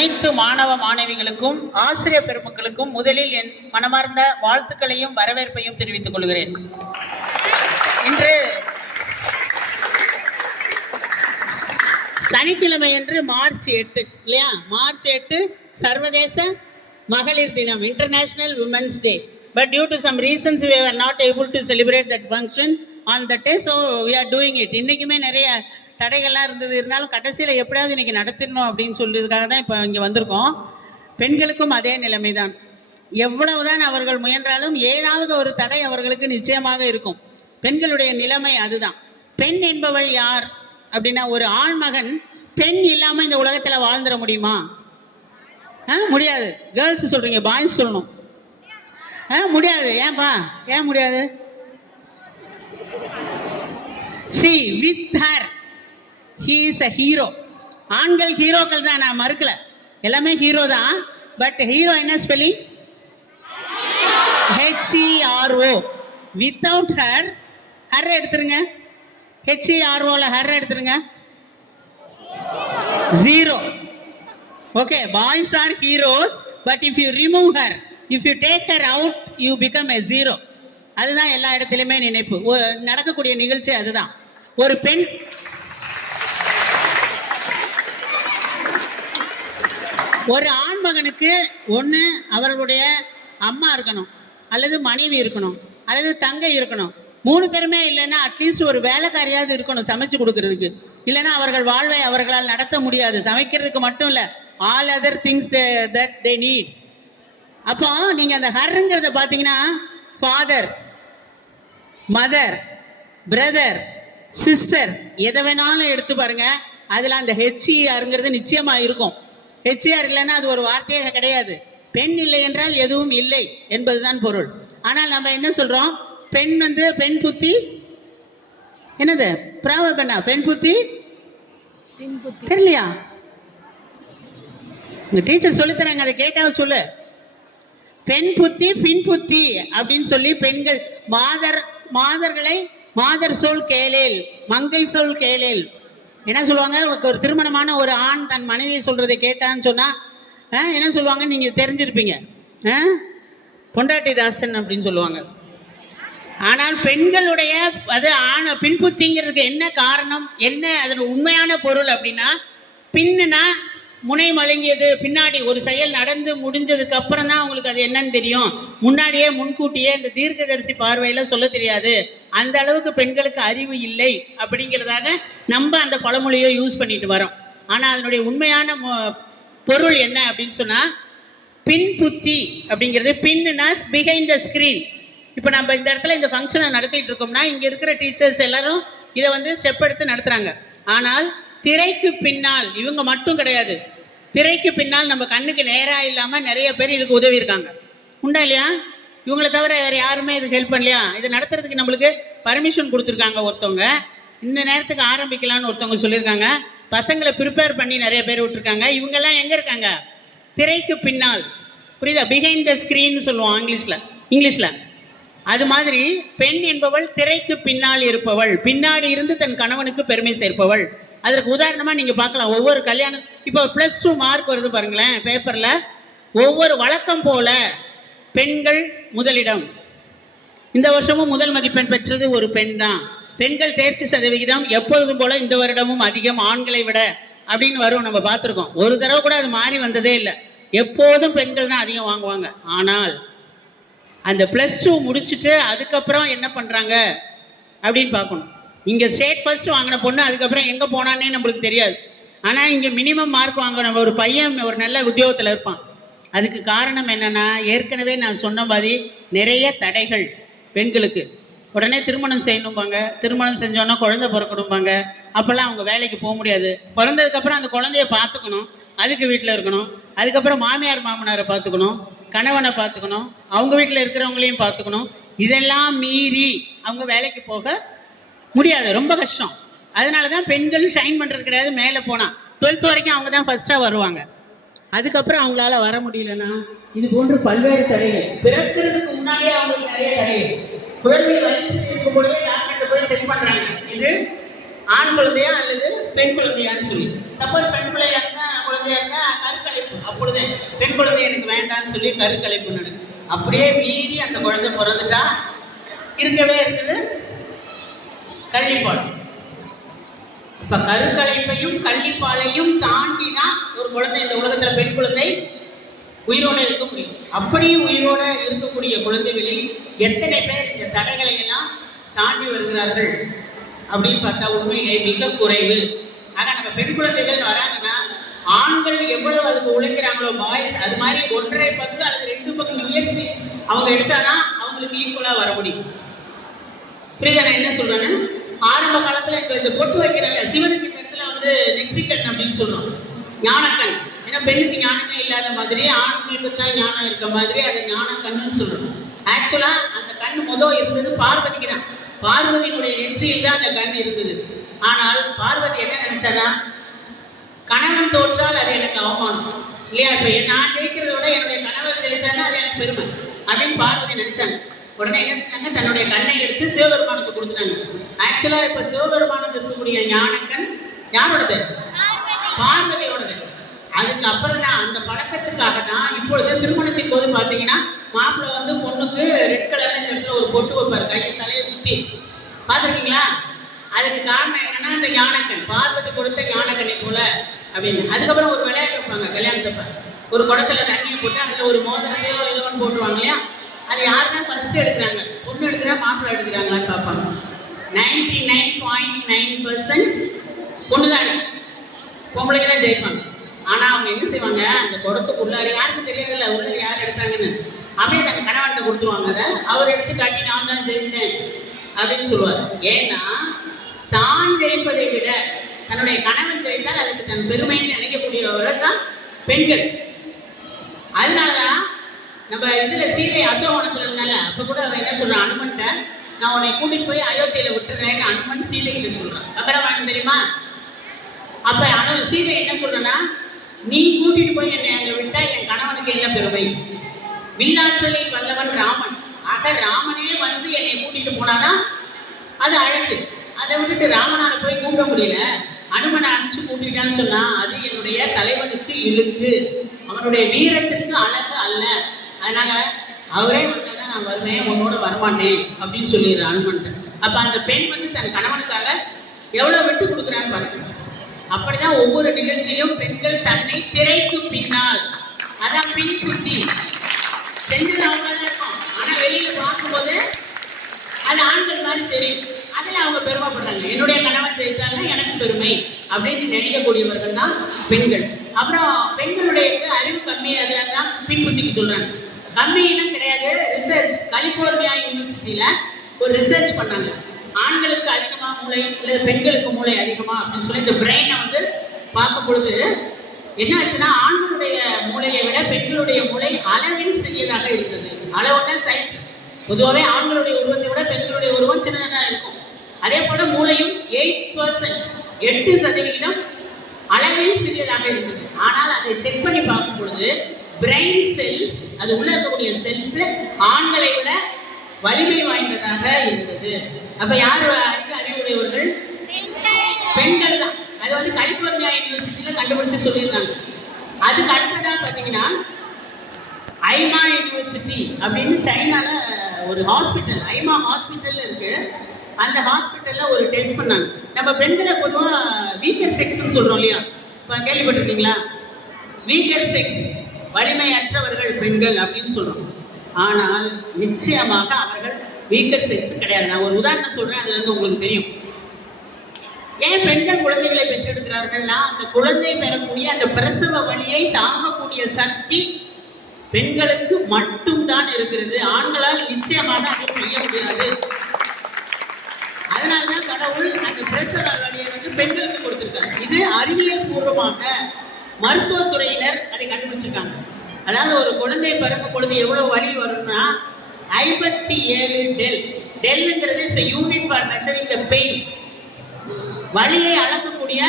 அனைத்து மாணவ மாணவிகளுக்கும் ஆசிரியர் பெருமக்களுக்கும் முதலில் என் மனமார்ந்த வாழ்த்துக்களையும் வரவேற்பையும் தெரிவித்துக் கொள்கிறேன். இன்று சனிக்கிழமை என்று மார்ச் எட்டு இல்லையா? மார்ச் எட்டு சர்வதேச மகளிர் தினம் international women's day but due to some reasons we are not able to celebrate that function on the day so we are doing it இன்றைக்குமே நிறைய தடைகள்லாம் இருந்தது. இருந்தாலும் கடைசியில் எப்படியாவது இன்றைக்கி நடத்திடணும் அப்படின்னு சொல்கிறதுக்காக தான் இப்போ இங்கே வந்திருக்கோம். பெண்களுக்கும் அதே நிலைமை தான் எவ்வளவுதான் அவர்கள் முயன்றாலும் ஏதாவது ஒரு தடை அவர்களுக்கு நிச்சயமாக இருக்கும். பெண்களுடைய நிலைமை அதுதான். பெண் என்பவள் யார்? அப்படின்னா ஒரு ஆண்மகன் பெண் இல்லாமல் இந்த உலகத்தில் வாழ்ந்துட முடியுமா? ஆ முடியாது. கேர்ள்ஸ் சொல்கிறீங்க பாய்ஸ் சொல்லணும். ஆ முடியாது. ஏன்பா? ஏன் முடியாது? She with her he is a hero ஆண்கள் ஹீரோக்கள் தான் நான் மறுக்கல. எல்லாமே ஹீரோ தான். பட் ஹீரோ என்ன spelling H E R O without her her எடுத்துருங்க. ஹெச்இஆர்ஓவில் ஹர் எடுத்துருங்க. Zero okay boys are heroes but if you remove her if you take her out you become a zero அதுதான் எல்லா இடத்துலையுமே நினைப்பு. நடக்கக்கூடிய நிகழ்ச்சி அதுதான். ஒரு பெண் ஒரு ஆண்மகனுக்கு ஒன்று அவர்களுடைய அம்மா இருக்கணும் அல்லது மனைவி இருக்கணும் அல்லது தங்கை இருக்கணும். மூணு பேருமே இல்லைன்னா அட்லீஸ்ட் ஒரு வேலைக்காரியாவது இருக்கணும் சமைச்சு கொடுக்கறதுக்கு. இல்லைன்னா அவர்கள் வாழ்வை அவர்களால் நடத்த முடியாது. சமைக்கிறதுக்கு மட்டும் இல்லை all other things that they need அப்போ நீங்கள் அந்த ஹர்ங்கிறத பார்த்தீங்கன்னா ஃபாதர் மதர் பிரதர் சிஸ்டர் எதை வேணாலும் எடுத்து பாருங்க. அதில் அந்த ஹெச்இஆருங்கிறது நிச்சயமாக இருக்கும். ஹெச்இஆர் இல்லைன்னா அது ஒரு வார்த்தையே கிடையாது. பெண் இல்லை என்றால் எதுவும் இல்லை என்பதுதான் பொருள். ஆனால் நம்ம என்ன சொல்றோம்? பெண் வந்து பெண் புத்தி என்னது? பிராவ பெண்ணா? பெண் புத்தி? தெரியலையா? உங்க டீச்சர் சொல்லித்தராங்க அதை கேட்டாவது சொல்லு. பெண் புத்தி பின் புத்தி அப்படின்னு சொல்லி பெண்கள் மாதர் மாதர்களை மாதர் சொல் கேளேல் மங்கை சொல் கேளேல். என்ன சொல்லுவாங்க? ஒரு திருமணமான ஒரு ஆண் தன் மனைவியை சொல்றதை கேட்டான்னு சொன்னா ஆ, என்ன சொல்லுவாங்க? நீங்க தெரிஞ்சிருப்பீங்க. ஆ? பொண்டாட்டி தாசன் அப்படின்னு சொல்லுவாங்க. ஆனால் பெண்களுடைய அது ஆண பின்புத்திங்கிறதுக்கு என்ன காரணம்? என்ன அதன் உண்மையான பொருள் அப்படின்னா பின்னுனா முனை மழுங்கியது பின்னாடி ஒரு செயல் நடந்து முடிஞ்சதுக்கு அப்புறம் தான் உங்களுக்கு அது என்னன்னு தெரியும். முன்னாடியே முன்கூட்டியே இந்த தீர்க்கதரிசி பார்வையில சொல்ல தெரியாது. அந்த அளவுக்கு பெண்களுக்கு அறிவு இல்லை அப்படிங்கிறதாக நம்ம அந்த பழமொழியை யூஸ் பண்ணிட்டு வரோம். ஆனால் அதனுடைய உண்மையான மொ- பொருள் என்ன அப்படின்னு சொன்னா பின் புத்தி அப்படிங்கிறது பின்னுனா பிஹைண்ட் த ஸ்க்ரீன் இப்போ நம்ம இந்த இடத்துல இந்த ஃபங்க்ஷனை நடத்திட்டு இருக்கோம்னா இங்கே இருக்கிற டீச்சர்ஸ் எல்லாரும் இதை வந்து ஸ்டெப் எடுத்து நடத்துகிறாங்க ஆனால் திரைக்கு பின்னால் இவங்க மட்டும் கிடையாது. திரைக்கு பின்னால் நம்ம கண்ணுக்கு நேராக இல்லாமல் நிறைய பேர் இதுக்கு உதவி இருக்காங்க. உண்டா இல்லையா? இவங்களை தவிர வேறு யாருமே இதுக்கு ஹெல்ப் பண்ணலையா? இது நடத்துறதுக்கு நம்மளுக்கு பர்மிஷன் கொடுத்துருக்காங்க ஒருத்தவங்க. இந்த நேரத்துக்கு ஆரம்பிக்கலாம்னு ஒருத்தவங்க சொல்லியிருக்காங்க. பசங்களை ப்ரிப்பேர் பண்ணி நிறைய பேர் விட்டுருக்காங்க. இவங்கெல்லாம் எங்கே இருக்காங்க? திரைக்கு பின்னால். புரியுதா? பிஹைண்ட் த ஸ்க்ரீன்னு சொல்லுவோம் இங்கிலீஷில் இங்கிலீஷில். அது மாதிரி பெண் என்பவள் திரைக்கு பின்னால் இருப்பவள். பின்னாடி இருந்து தன் கணவனுக்கு பெருமை சேர்ப்பவள். அதற்கு உதாரணமாக நீங்கள் பார்க்கலாம். ஒவ்வொரு கல்யாணம் இப்போ ப்ளஸ் டூ மார்க் வருது பாருங்களேன் பேப்பரில் ஒவ்வொரு வழக்கம் போல பெண்கள் முதலிடம். இந்த வருஷமும் முதல் மதிப்பெண் பெற்றது ஒரு பெண் தான். பெண்கள் தேர்ச்சி சதவிகிதம் எப்பொழுதும் போல இந்த வருடமும் அதிகம் ஆண்களை விட அப்படின்னு வரும் நம்ம பார்த்துருக்கோம். ஒரு தடவை கூட அது மாறி வந்ததே இல்லை. எப்போதும் பெண்கள் தான் அதிகம் வாங்குவாங்க. ஆனால் அந்த ப்ளஸ் டூ முடிச்சுட்டு அதுக்கப்புறம் என்ன பண்ணுறாங்க அப்படின்னு பார்க்கணும். இங்கே ஸ்டேட் ஃபர்ஸ்ட் வாங்கின பொண்ணு அதுக்கப்புறம் எங்கே போனானே நம்மளுக்கு தெரியாது. ஆனால் இங்கே மினிமம் மார்க் வாங்கின ஒரு பையன் ஒரு நல்ல உத்தியோகத்தில் இருப்பான். அதுக்கு காரணம் என்னன்னா ஏற்கனவே நான் சொன்ன மாதிரி நிறைய தடைகள் பெண்களுக்கு. உடனே திருமணம் செய்யணும்பாங்க. திருமணம் செஞ்சோன்னா குழந்தை பிறக்கணும்பாங்க. அப்போல்லாம் அவங்க வேலைக்கு போக முடியாது. பிறந்ததுக்கப்புறம் அந்த குழந்தைய பார்த்துக்கணும். அதுக்கு வீட்டில் இருக்கணும். அதுக்கப்புறம் மாமியார் மாமனாரை பார்த்துக்கணும். கணவனை பார்த்துக்கணும். அவங்க வீட்டில் இருக்கிறவங்களையும் பார்த்துக்கணும். இதெல்லாம் மீறி அவங்க வேலைக்கு போக முடியாது ரொம்ப கஷ்டம். அதனால தான் பெண்கள் ஷைன் பண்ணுறது கிடையாது மேலே போனால் டுவெல்த் வரைக்கும் அவங்க தான் ஃபஸ்ட்டாக வருவாங்க. அதுக்கப்புறம் அவங்களால வர முடியலன்னா? இது போன்று பல்வேறு தடைகள். பிறக்கிறதுக்கு முன்னாடியே அவங்களுக்கு நிறைய தடைகள். குழந்தை வயிற்றில் இருக்கும் பொழுதே டாக்டர்கிட்ட போய் செக் பண்ணுறாங்க இது ஆண் குழந்தையா அல்லது பெண் குழந்தையான்னு சொல்லி. சப்போஸ் பெண் குழந்தையா இருந்தா குழந்தையா இருந்தா கருக்கலைப்பு. அப்பொழுது பெண் குழந்தை எனக்கு வேண்டாம்னு சொல்லி கருக்கலைப்பு நடக்கும் அப்படியே மீறி அந்த குழந்தை பிறந்துட்டா இருக்கவே இருக்குது. கள்ளிப்பால் இப்ப கருக்கலைப்பையும் கள்ளிப்பாலையும் தாண்டி தான் ஒரு குழந்தை இந்த உலகத்துல பெண் குழந்தை உயிரோட இருக்க முடியும். அப்படியே உயிரோட இருக்கக்கூடிய குழந்தைகளில் எத்தனை பேர் இந்த தடைகளை எல்லாம் தாண்டி வருகிறார்கள் அப்படின்னு பார்த்தா உண்மையிலே மிக குறைவு. ஆக நம்ம பெண் குழந்தைகள் வராங்கன்னா ஆண்கள் எவ்வளவு அதுக்கு உழைக்கிறாங்களோ பாய்ஸ் அது மாதிரி ஒன்றரை பங்கு அல்லது ரெண்டு பங்கு முயற்சி அவங்க எடுத்தாதான் அவங்களுக்கு ஈக்குவலா வர முடியும். புரியுதா நான் என்ன சொல்றேன்னு? ஆரம்ப காலத்துல இப்ப இந்த பொட்டு வைக்கிறாங்க சிவனுக்கு இந்த இடத்துல வந்து நெற்றிக்கண் அப்படின்னு சொல்றோம். ஞானக்கண். ஏன்னா பெண்ணுக்கு ஞானமே இல்லாத மாதிரி ஆண்களுக்கு தான் ஞானம் இருக்க மாதிரி அதை ஞானக்கண்ணுன்னு சொல்றோம். ஆக்சுவலா அந்த கண் முதல் இருந்தது பார்வதிக்கு தான் பார்வதியினுடைய நெற்றியில் தான் அந்த கண் இருந்தது. ஆனால் பார்வதி என்ன நினைச்சானா கணவன் தோற்றால் அது எனக்கு அவமானம். இல்லையா? இப்ப நான் ஜெயிக்கிறத விட என்னுடைய கணவர் ஜெயிச்சான்னா அது எனக்கு பெருமை அப்படின்னு பார்வதி நினைச்சாங்க. உடனே என்ன செஞ்சாங்க? தன்னுடைய கண்ணை எடுத்து சிவபெருமானுக்கு கொடுத்துட்டாங்க. ஆக்சுவலா இப்ப சிவபெருமானுக்கு இருக்கக்கூடிய ஞானக்கண் யாரோடது? பார்வதியோடது. அதுக்கு அப்புறம் தான் அந்த பழக்கத்துக்காக தான் இப்பொழுது திருமணத்தின் போது பாத்தீங்கன்னா மாப்பிள்ளை வந்து பொண்ணுக்கு ரெட் கலர்ல இந்த இடத்துல ஒரு பொட்டு வைப்பார் கையை தலையை சுத்தி. பார்த்துருக்கீங்களா? அதுக்கு காரணம் என்னன்னா இந்த ஞானக்கண் பார்வதி கொடுத்த ஞானக்கண்ணை போல அப்படின்னு. அதுக்கப்புறம் ஒரு விளையாட்டு வைப்பாங்க கல்யாணத்தப்ப ஒரு குடத்துல தண்ணியை போட்டு அதுல ஒரு மோதிரத்தையோ ஏதோ ஒன்று போட்டுருவாங்க இல்லையா? அதை யார் தான் ஃபர்ஸ்ட் எடுக்கிறாங்க. பொண்ணு எடுக்கிறா மாப்பிள்ளை எடுக்கிறாங்களான்னு பார்ப்பாங்க. Ninety nine point nine percent பொண்ணு தானே பொம்பளைக்கு தான் ஜெயிப்பாங்க. ஆனா அவங்க என்ன செய்வாங்க? அந்த குடத்துக்குள்ளார யாருக்கும் தெரியாதுல்ல உள்ளார யார் எடுத்தாங்கன்னு. அப்படியே தன் கணவன்கிட்ட கொடுத்துருவாங்க அதை. அவர் எடுத்து காட்டி நான் தான் ஜெயிச்சேன் அப்படின்னு சொல்லுவார். ஏன்னா தான் ஜெயிப்பதை விட தன்னுடைய கணவன் ஜெயித்தால் அதுக்கு தன் பெருமைன்னு நினைக்கக்கூடியவர்கள் தான் பெண்கள். அதனாலதான் நம்ம இதுல சீதை அசோகவனத்துல இருந்தால அப்ப கூட அவன் என்ன சொல்றான் அனுமன்ட்ட நான் உன்னை கூட்டிட்டு போய் அயோத்தியில விட்டுறேன்னு அனுமன் சீதை கிட்ட சொல்றான். கபரவாணன் தெரியுமா? அப்ப அனு சீதை என்ன சொல்றனா நீ கூட்டிட்டு போய் என்னை அங்க விட்டா என் கணவனுக்கு என்ன பெருமை? வில்லாற்றலில் வல்லவன் ராமன். ஆக ராமனே வந்து என்னை கூட்டிட்டு போனாதான் அது அழகு. அதை விட்டுட்டு ராமனால போய் கூப்பிட முடியல. அனுமனை அனுப்பிச்சு கூட்டிட்டான்னு சொன்னா அது என்னுடைய தலைவனுக்கு இழுக்கு. அவனுடைய வீரத்துக்கு அழகு அல்ல. அதனால அவரே வந்தாதான் நான் வருவேன் உன்னோட வரமாட்டேன் அப்படின்னு சொல்லிடுறேன் அனுமன்ட்ட. அப்போ அந்த பெண் வந்து தன் கணவனுக்காக எவ்வளோ விட்டு கொடுக்குறான்னு பாருங்க. அப்படிதான் ஒவ்வொரு நிகழ்ச்சியிலும் பெண்கள் தன்னை திரைக்கு பின்னால். அதான் பின் குத்தி செஞ்சது அவங்கதான் இருக்கும் ஆனால் வெளியில் பார்க்கும்போது அது ஆண்கள் மாதிரி தெரியும். அதில் அவங்க பெருமைப்படுறாங்க. என்னுடைய கணவன் தெரிவித்தாங்க எனக்கு பெருமை அப்படின்னு நினைக்கக்கூடியவர்கள் தான் பெண்கள். அப்புறம் பெண்களுடைய அறிவு கம்மி தான் பின்புத்திக்கு சொல்கிறாங்க கம்மியினம் கிடையாது. ரிசர்ச் கலிபோர்னியா யூனிவர்சிட்டியில ஒரு ரிசர்ச் பண்ணாங்க. ஆண்களுக்கு அதிகமாக மூளை இல்லை பெண்களுக்கு மூளை அதிகமா அப்படின்னு சொல்லி இந்த பிரெயினை வந்து பார்க்கும் பொழுது என்ன ஆச்சுன்னா ஆண்களுடைய மூளையை விட பெண்களுடைய மூளை அளவில் சிறியதாக இருந்தது. அளவுன்னா சைஸ் பொதுவாகவே ஆண்களுடைய உருவத்தை விட பெண்களுடைய உருவம் சின்னதாக இருக்கும். அதே போல மூளையும் எயிட் பர்சன்ட் எட்டு சதவிகிதம் அளவில் சிறியதாக இருந்தது. ஆனால் அதை செக் பண்ணி பார்க்கும் பொழுது பிரெயின் செல்ஸ் அது உள்ள இருக்கக்கூடிய செல்ஸ் ஆண்களை விட வலிமை வாய்ந்ததாக இருந்தது. அப்ப யார் அதிக அறிவுடையவர்கள்? பெண்கள். தான். அது வந்து கலிபோர்னியா யூனிவர்சிட்டியில கண்டுபிடிச்சு சொல்லியிருந்தாங்க. அதுக்கு அடுத்ததா பாத்தீங்கன்னா ஐமா யூனிவர்சிட்டி அப்படின்னு சைனால ஒரு ஹாஸ்பிட்டல் ஐமா ஹாஸ்பிட்டல் இருக்கு. அந்த ஹாஸ்பிட்டல்ல ஒரு டெஸ்ட் பண்ணாங்க. நம்ம பெண்களை பொதுவா வீக்கர் செக்ஸ்னு சொல்றோம் இல்லையா? இப்போ கேள்விப்பட்டிருக்கீங்களா? Weaker sex. வலிமையற்றவர்கள் பெண்கள் அப்படின்னு சொல்றோம். ஆனால் நிச்சயமாக அவர்கள் வீக்கர் செக்ஸ் கிடையாது. நான் ஒரு உதாரணம் சொல்றேன் அதுல இருந்து உங்களுக்கு தெரியும். ஏன் பெண்கள் குழந்தைகளை பெற்றெடுக்கிறார்கள்னா அந்த குழந்தை பெறக்கூடிய அந்த பிரசவ வழியை தாங்கக்கூடிய சக்தி பெண்களுக்கு மட்டும்தான் இருக்கிறது. ஆண்களால் நிச்சயமாக அதை செய்ய முடியாது. அதனால்தான் கடவுள் அந்த பிரசவ வழியை வந்து பெண்களுக்கு கொடுத்திருக்காங்க இது அறிவியல் பூர்வமாக மருத்துவத்துறையினர் அதை கண்டுபிடிச்சிருக்காங்க. அதாவது ஒரு குழந்தை பிறக்கும் பொழுது எவ்வளவு வலி வரும்னா ஐம்பத்தி ஏழு del. டெல்லுங்கிறது it's unit for measuring the pain வலியை அளக்கக்கூடிய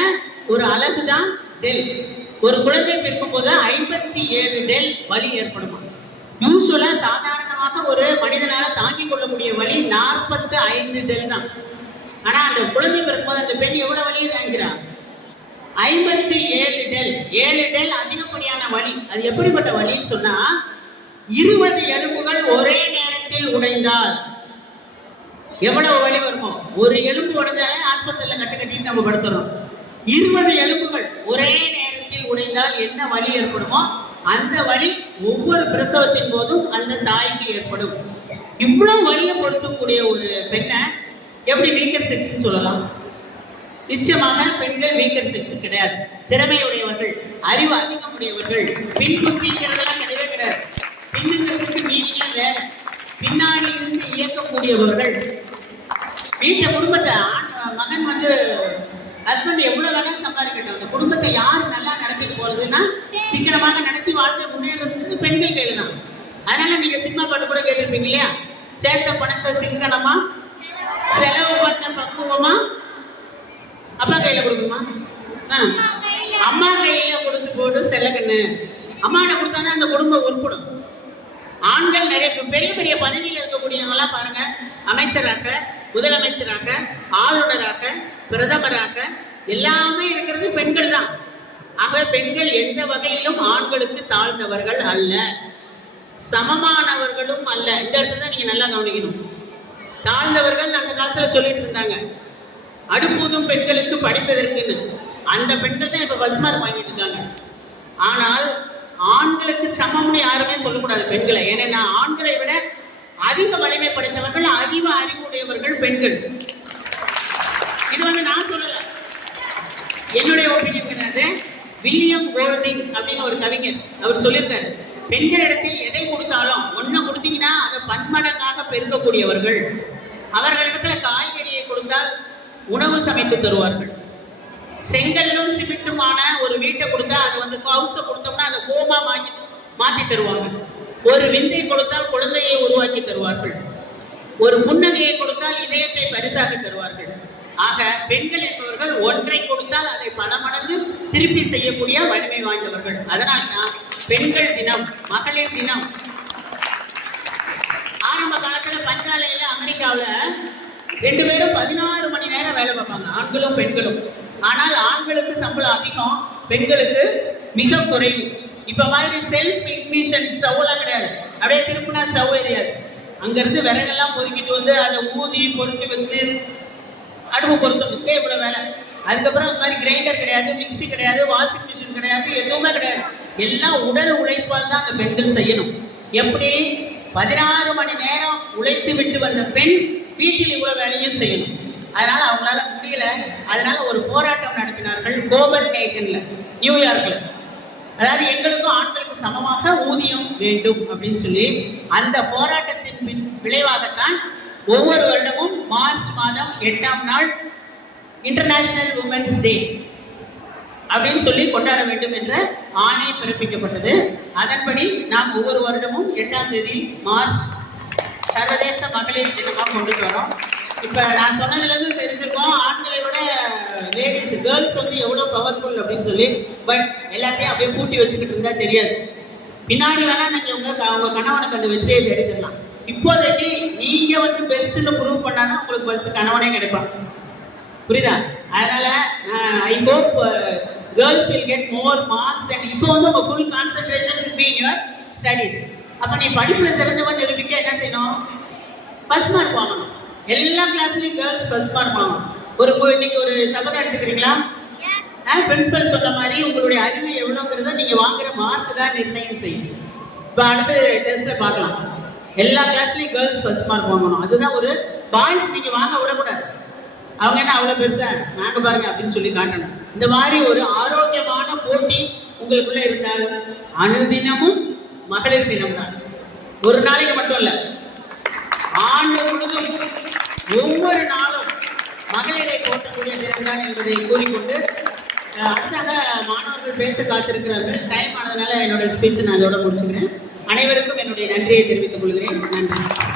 ஒரு அலகு தான் டெல். ஒரு குழந்தை பிறக்கும் போது ஐம்பத்தி ஏழு டெல் வலி ஏற்படுமா? யூஸ்வலாக சாதாரணமாக ஒரு மனிதனால் தாங்கிக் கொள்ளக்கூடிய வலி நாற்பத்து ஐந்து டெல் தான் ஆனால் அந்த குழந்தை பிறக்கும்போது அந்த பெண் எவ்வளோ வலியை தாங்கிறா ஐம்பத்தி ஏழு டெல். ஏழு டெல் அதிகப்படியான வலி. அது எப்படிப்பட்ட வலின்னு சொன்னா இருபது எலும்புகள் ஒரே நேரத்தில் உடைந்தால். எவ்வளவு வலி வருமோ? ஒரு எலும்பு உடைஞ்சாலே ஆஸ்பத்திரியில கட்டு கட்டிட்டு நம்ம படுத்துறோம். இருபது எலும்புகள் ஒரே நேரத்தில் உடைந்தால் என்ன வலி ஏற்படுமோ அந்த வலி ஒவ்வொரு பிரசவத்தின் போதும் அந்த தாய்க்கு ஏற்படும். இவ்வளவு வலியை பொருத்தக்கூடிய ஒரு பெண்ணை எப்படி வீக்கர் செக்ஸ்னு சொல்லலாம்? நிச்சயமாக பெண்கள் வீக்கர் செக்ஸ் கிடையாது. திறமையுடையவர்கள் அறிவு அதிகம் உடையவர்கள் பின்புத்திங்கிறதெல்லாம் கிடையவே கிடையாது. பின்னுங்கிறதுக்கு மீனிங்கே வேற பின்னாடி இருந்து இயக்கக்கூடியவர்கள். வீட்டை குடும்பத்தை ஆண் மகன் வந்து ஹஸ்பண்ட் எவ்வளவு வேணா சம்பாதிக்கட்டும். அந்த குடும்பத்தை யார் நல்லா நடத்திட்டு போறதுன்னா சீக்கிரமாக நடத்தி வாழ்க்கை முன்னேறதுக்கு பெண்கள் கையில் தான் அதனால நீங்க சினிமா பாட்டு கூட கேட்டிருப்பீங்க இல்லையா? சேர்த்த பணத்தை சிக்கனமா செலவு பண்ண பக்குவமா அப்பா கையில கொடுக்குமா ஆ. அம்மா கையில கொடுத்து போட்டு செல்லக்கண்ணு அம்மாட்ட கொடுத்தாதான் அந்த குடும்பம் உருப்படும். ஆண்கள் நிறைய பெரிய பெரிய பதவியில் இருக்கக்கூடியவங்களாம் பாருங்க அமைச்சராக முதலமைச்சராக ஆளுநராக பிரதமராக எல்லாமே இருக்கிறது பெண்கள் தான். ஆக பெண்கள் எந்த வகையிலும் ஆண்களுக்கு தாழ்ந்தவர்கள் அல்ல. சமமானவர்களும் அல்ல. இந்த இடத்துல தான் நீங்க நல்லா கவனிக்கணும். தாழ்ந்தவர்கள் அந்த காலத்துல சொல்லிட்டு இருந்தாங்க. அடுப்பூதும் பெண்களுக்கு படிப்பதற்குன்னு. அந்த பெண்கள் தான் இப்ப பஸ் மார்க் வாங்கிட்டு இருக்காங்க ஆனால் ஆண்களுக்கு சமம்னு யாருமே சொல்லக்கூடாது பெண்களை. ஏன்னா ஆண்களை விட அதிக வலிமை படைத்தவர்கள் அதிக அறிவுடையவர்கள் பெண்கள். இது வந்து நான் சொல்லல. என்னுடைய ஒப்பீனியன் கிடையாது வில்லியம் கோல்டிங் அப்படின்னு ஒரு கவிஞர் அவர் சொல்லியிருக்காரு. பெண்களிடத்தில் எதை கொடுத்தாலும் ஒன்றை கொடுத்தீங்கன்னா அதை பன்மடங்காக பெருக்கக்கூடியவர்கள். அவர்களிடத்துல காய்கறியை கொடுத்தால் உணவு சமைத்து தருவார்கள். செங்கல்லும் சிமெண்ட்டுமான ஒரு வீட்டை கொடுத்தா அதை வந்து ஹவுஸை கொடுத்தோம்னா அதை கோமா மாற்றி மாற்றி தருவாங்க. ஒரு விந்தை கொடுத்தால் குழந்தையை உருவாக்கி தருவார்கள். ஒரு புன்னகையை கொடுத்தால் இதயத்தை பரிசாக தருவார்கள். ஆக பெண்கள் என்பவர்கள் ஒன்றை கொடுத்தால் அதை பல மடங்கு திருப்பி செய்யக்கூடிய வலிமை வாய்ந்தவர்கள். அதனால் தான் பெண்கள் தினம் மகளிர் தினம். ஆரம்ப காலத்துல பஞ்சாலையில அமெரிக்காவுல ரெண்டு பேரும் பதினாறு மணி நேரம் வேலை பார்ப்பாங்க ஆண்களும் பெண்களும். ஆனால் ஆண்களுக்கு சம்பளம் அதிகம் பெண்களுக்கு மிக குறைவு. இப்ப மாதிரி செல்ஃப் இக்னிஷன் ஸ்டவ்லாம் கிடையாது. அப்படியே திருப்பினா ஸ்டவ் எரியாது. அங்கிருந்து விறகெல்லாம் பொறுக்கிட்டு வந்து அதை ஊதி பொறுக்கி வச்சு அடுப்பு பொறுத்ததுக்கு இவ்வளவு வேலை. அதுக்கப்புறம் அந்த மாதிரி கிரைண்டர் கிடையாது மிக்ஸி கிடையாது வாஷிங் மிஷின் கிடையாது எதுவுமே கிடையாது. எல்லாம் உடல் உழைப்பால் தான் அந்த பெண்கள் செய்யணும். எப்படி? பதினாறு மணி நேரம் உழைத்து விட்டு வந்த பெண் வீட்டில் இவ்வளவு வேலையும் செய்யணும். அதனால அவங்களால முடியல. அதனால ஒரு போராட்டம் நடத்தினார்கள் கோபர் நேகன்ல நியூயார்க்ல அதாவது எங்களுக்கும் ஆண்களுக்கு சமமாக ஊதியம் வேண்டும் அப்படின்னு சொல்லி அந்த போராட்டத்தின் பின் விளைவாகத்தான் ஒவ்வொரு வருடமும் மார்ச் மாதம் எட்டாம் நாள் இன்டர்நேஷனல் உமன்ஸ் டே அப்படின்னு சொல்லி கொண்டாட வேண்டும் என்ற ஆணை பிறப்பிக்கப்பட்டது. அதன்படி நாம் ஒவ்வொரு வருடமும் எட்டாம் தேதி மார்ச் சர்வதேச மகளிர் தினமாக கொண்டுட்டு வரோம். இப்போ நான் சொன்னதுலேருந்து தெரிஞ்சுக்கோம் ஆண்களை விட லேடிஸ் கேர்ள்ஸ் வந்து எவ்வளோ பவர்ஃபுல் அப்படின்னு சொல்லி பட் எல்லாத்தையும் அப்படியே பூட்டி வச்சுக்கிட்டு இருந்தால் தெரியாது. பின்னாடி வேணால் நீங்கள் உங்கள் அவங்க கணவனுக்கு அந்த வெற்றியை எடுத்துடலாம் இப்போதைக்கு நீங்கள் வந்து பெஸ்ட்டுன்னு ப்ரூவ் பண்ணாதான் உங்களுக்கு ஃபஸ்ட்டு கணவனே கிடைப்பான். புரியுதா? அதனால் I hope girls will get more marks and இப்போ வந்து உங்கள் full concentration will be in your studies அப்போ நீ படிப்பில் சிறந்தவன் நிரூபிக்க என்ன செய்யணும்? ஃபர்ஸ்ட் மார்க் வாங்கணும். எல்லா கிளாஸ்லயும் கேர்ள்ஸ் ஃபர்ஸ்ட் மார்க் வாங்கணும். ஒரு இன்னைக்கு ஒரு சபதம் எடுத்துக்கிறீங்களா? பிரின்சிபல் சொன்ன மாதிரி உங்களுடைய அறிவு எவ்வளோங்கிறத நீங்க வாங்குற மார்க் தான் நிர்ணயம் செய்யும். இப்போ அடுத்து டெஸ்ட்ல பார்க்கலாம். எல்லா கிளாஸ்லயும் கேர்ள்ஸ் ஃபர்ஸ்ட் மார்க் வாங்கணும். அதுதான் ஒரு பாய்ஸ் நீங்க வாங்க விடக்கூடாது. அவங்க என்ன அவ்வளோ பெருசா? நாங்க பாருங்க அப்படின்னு சொல்லி காட்டணும். இந்த மாதிரி ஒரு ஆரோக்கியமான போட்டி உங்களுக்குள்ள இருந்தால் அனுதினமும் மகளிர் தினம் தான் ஒரு நாளைக்கு மட்டும் இல்ல ஆண்டு முழுதும் ஒவ்வொரு நாளும் மகளிரை போட்டக்கூடிய தினம் தான் என்பதை கூறிக்கொண்டு அடுத்ததாக அடுத்தாக மாணவர்கள் பேச காத்திருக்கிறார்கள். டைம் ஆனதுனால என்னோட ஸ்பீச் நான் அதோட முடிச்சுக்கிறேன். அனைவருக்கும் என்னுடைய நன்றியை தெரிவித்துக் கொள்கிறேன். நன்றி.